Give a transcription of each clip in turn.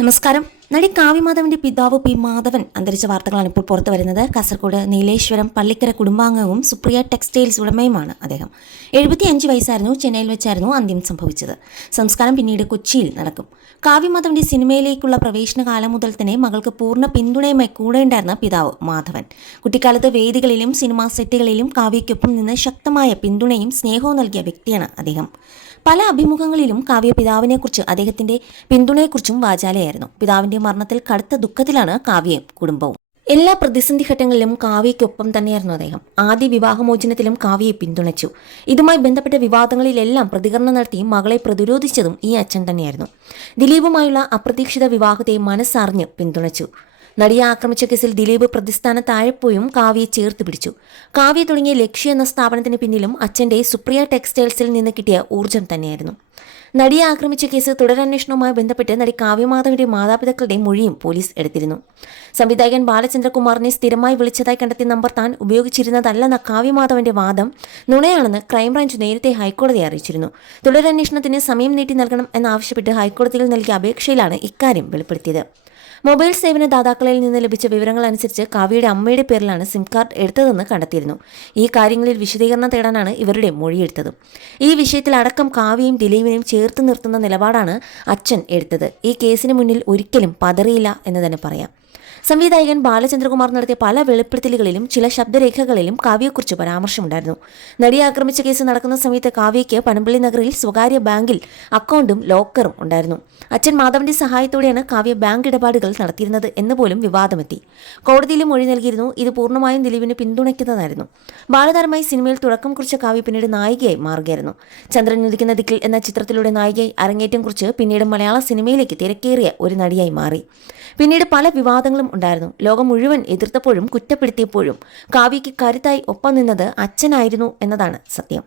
നമസ്കാരം. നടി കാവ്യമാധവന്റെ പിതാവ് പി മാധവൻ അന്തരിച്ച വാർത്തകളാണ് ഇപ്പോൾ പുറത്തു വരുന്നത്. കാസർഗോഡ് നീലേശ്വരം പള്ളിക്കര കുടുംബാംഗവും സുപ്രിയ ടെക്സ്റ്റൈൽസ് ഉടമയുമാണ് അദ്ദേഹം. 75 വയസ്സായിരുന്നു. ചെന്നൈയിൽ വെച്ചായിരുന്നു അന്ത്യം സംഭവിച്ചത്. സംസ്കാരം പിന്നീട് കൊച്ചിയിൽ നടക്കും. കാവ്യമാധവന്റെ സിനിമയിലേക്കുള്ള പ്രവേശന കാലം മുതൽ തന്നെ മകൾക്ക് പൂർണ്ണ പിന്തുണയുമായി കൂടെയുണ്ടായിരുന്ന പിതാവ് മാധവൻ കുട്ടിക്കാലത്ത് വേദികളിലും സിനിമാ സെറ്റുകളിലും കാവ്യയ്ക്കൊപ്പം നിന്ന് ശക്തമായ പിന്തുണയും സ്നേഹവും നൽകിയ വ്യക്തിയാണ് അദ്ദേഹം. പല അഭിമുഖങ്ങളിലും കാവ്യ പിതാവിനെക്കുറിച്ച് അദ്ദേഹത്തിന്റെ പിന്തുണയെക്കുറിച്ചും വാചാലയായിരുന്നു. പിതാവിന്റെ മരണത്തിൽ കടുത്ത ദുഃഖത്തിലാണ് കാവ്യയും കുടുംബവും. എല്ലാ പ്രതിസന്ധി ഘട്ടങ്ങളിലും കാവ്യയ്ക്കൊപ്പം തന്നെയായിരുന്നു അദ്ദേഹം. ആദ്യ വിവാഹമോചനത്തിലും കാവ്യയെ പിന്തുണച്ചു. ഇതുമായി ബന്ധപ്പെട്ട വിവാദങ്ങളിലെല്ലാം പ്രതികരണം നടത്തി മകളെ പ്രതിരോധിച്ചതും ഈ അച്ഛൻ തന്നെയായിരുന്നു. ദിലീപുമായുള്ള അപ്രതീക്ഷിത വിവാഹത്തെ മനസ്സറിഞ്ഞ് പിന്തുണച്ചു. നടിയെ ആക്രമിച്ച കേസിൽ ദിലീപ് പ്രതിസ്ഥാനത്താഴെപ്പോഴും കാവ്യയെ ചേർത്ത് പിടിച്ചു. കാവ്യ തുടങ്ങിയ ലക്ഷ്യ എന്ന സ്ഥാപനത്തിന് പിന്നിലും അച്ഛന്റെ സുപ്രിയ ടെക്സ്റ്റൈൽസിൽ നിന്ന് കിട്ടിയ ഊർജ്ജം തന്നെയായിരുന്നു. നടിയെ ആക്രമിച്ച കേസ് തുടരന്വേഷണവുമായി ബന്ധപ്പെട്ട് നടി കാവ്യമാധവന്റെ മാതാപിതാക്കളുടെ മൊഴിയും പോലീസ് എടുത്തിരുന്നു. സംവിധായകൻ ബാലചന്ദ്രകുമാറിനെ സ്ഥിരമായി വിളിച്ചതായി കണ്ടെത്തിയ നമ്പർ താൻ ഉപയോഗിച്ചിരുന്നതല്ലെന്ന കാവ്യമാധവന്റെ വാദം നുണയാണെന്ന് ക്രൈംബ്രാഞ്ച് നേരത്തെ ഹൈക്കോടതിയെ അറിയിച്ചിരുന്നു. തുടരന്വേഷണത്തിന് സമയം നീട്ടി നൽകണം എന്നാവശ്യപ്പെട്ട് ഹൈക്കോടതിയിൽ നൽകിയ അപേക്ഷയിലാണ് ഇക്കാര്യം വെളിപ്പെടുത്തിയത്. മൊബൈൽ സേവന ദാതാക്കളിൽ നിന്ന് ലഭിച്ച വിവരങ്ങൾ അനുസരിച്ച് കാവ്യയുടെ അമ്മയുടെ പേരിലാണ് സിം കാർഡ് എടുത്തതെന്ന് കണ്ടെത്തിയിരുന്നു. ഈ കാര്യങ്ങളിൽ വിശദീകരണം തേടാനാണ് ഇവരുടെ മൊഴിയെടുത്തത്. ഈ വിഷയത്തിൽ അടക്കം കാവ്യയും ദിലീപിനെയും ചേർത്ത് നിർത്തുന്ന നിലപാടാണ് അച്ഛൻ എടുത്തത്. ഈ കേസിന് മുന്നിൽ ഒരിക്കലും പതറിയില്ല എന്ന് തന്നെ പറയാം. സംവിധായകൻ ബാലചന്ദ്രകുമാർ നടത്തിയ പല വെളിപ്പെടുത്തലുകളിലും ചില ശബ്ദരേഖകളിലും കാവ്യയെക്കുറിച്ച് പരാമർശമുണ്ടായിരുന്നു. നടിയെ ആക്രമിച്ച കേസ് നടക്കുന്ന സമയത്ത് കാവ്യയ്ക്ക് പനമ്പള്ളി നഗറിൽ സ്വകാര്യ ബാങ്കിൽ അക്കൗണ്ടും ലോക്കറും ഉണ്ടായിരുന്നു. അച്ഛൻ മാധവന്റെ സഹായത്തോടെയാണ് കാവ്യ ബാങ്ക് ഇടപാടുകൾ നടത്തിയിരുന്നത് എന്ന് പോലും വിവാദമെത്തി. കോടതിയിലും മൊഴി നൽകിയിരുന്നു. ഇത് പൂർണ്ണമായും ദിലീപിനെ പിന്തുണയ്ക്കുന്നതായിരുന്നു. ബാലതാരമായി സിനിമയിൽ തുടക്കം കുറിച്ച കാവ്യ പിന്നീട് നായികയായി മാറുകയായിരുന്നു. ചന്ദ്രൻ ഉദിക്കുന്ന ദിക്കിൽ എന്ന ചിത്രത്തിലൂടെ നായികയായി അരങ്ങേറ്റം കുറിച്ച് പിന്നീട് മലയാള സിനിമയിലേക്ക് തിരക്കേറിയ ഒരു നടിയായി മാറി. പിന്നീട് പല വിവാദങ്ങളും ഉണ്ടായിരുന്നു. ലോകം മുഴുവൻ എതിർത്തപ്പോഴും കുറ്റപ്പെടുത്തിയപ്പോഴും കാവ്യയ്ക്ക് കരുത്തായി ഒപ്പം നിന്നത് അച്ഛനായിരുന്നു എന്നതാണ് സത്യം.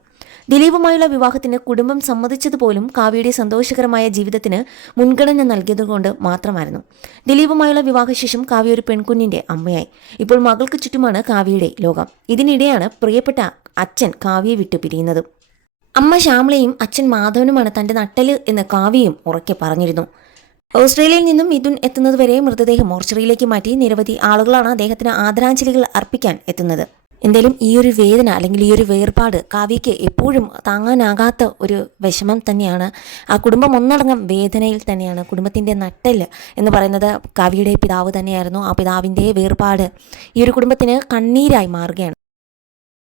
ദിലീപുമായുള്ള വിവാഹത്തിന് കുടുംബം സമ്മതിച്ചതുപോലും കാവ്യയുടെ സന്തോഷകരമായ ജീവിതത്തിന് മുൻഗണന നൽകിയതുകൊണ്ട് മാത്രമായിരുന്നു. ദിലീപുമായുള്ള വിവാഹശേഷം കാവ്യ ഒരു പെൺകുഞ്ഞിന്റെ അമ്മയായി. ഇപ്പോൾ മകൾക്ക് ചുറ്റുമാണ് കാവ്യയുടെ ലോകം. ഇതിനിടെയാണ് പ്രിയപ്പെട്ട അച്ഛൻ കാവ്യയെ വിട്ടു പിരിയുന്നത്. അമ്മ ശ്യാമളയും അച്ഛൻ മാധവനുമാണ് തന്റെ നട്ടല് എന്ന് കാവ്യയും ഉറക്കെ പറഞ്ഞിരുന്നു. ഓസ്ട്രേലിയയിൽ നിന്നും മിഥുൻ എത്തുന്നതുവരെ മൃതദേഹം മോർച്ചറിയിലേക്ക് മാറ്റി നിരവധി ആളുകളാണ് അദ്ദേഹത്തിന് ആദരാഞ്ജലികൾ അർപ്പിക്കാൻ എത്തുന്നത്. എന്തായാലും ഈ ഒരു വേദന അല്ലെങ്കിൽ ഈ ഒരു വേർപാട് കാവ്യയ്ക്ക് എപ്പോഴും താങ്ങാനാകാത്ത ഒരു വിഷമം തന്നെയാണ്. ആ കുടുംബം ഒന്നടങ്കം വേദനയിൽ തന്നെയാണ്. കുടുംബത്തിൻ്റെ നട്ടെല്ല് എന്ന് പറയുന്നത് കാവ്യയുടെ പിതാവ് തന്നെയായിരുന്നു. ആ പിതാവിൻ്റെ വേർപാട് ഈ ഒരു കുടുംബത്തിന് കണ്ണീരായി മാറുകയാണ്.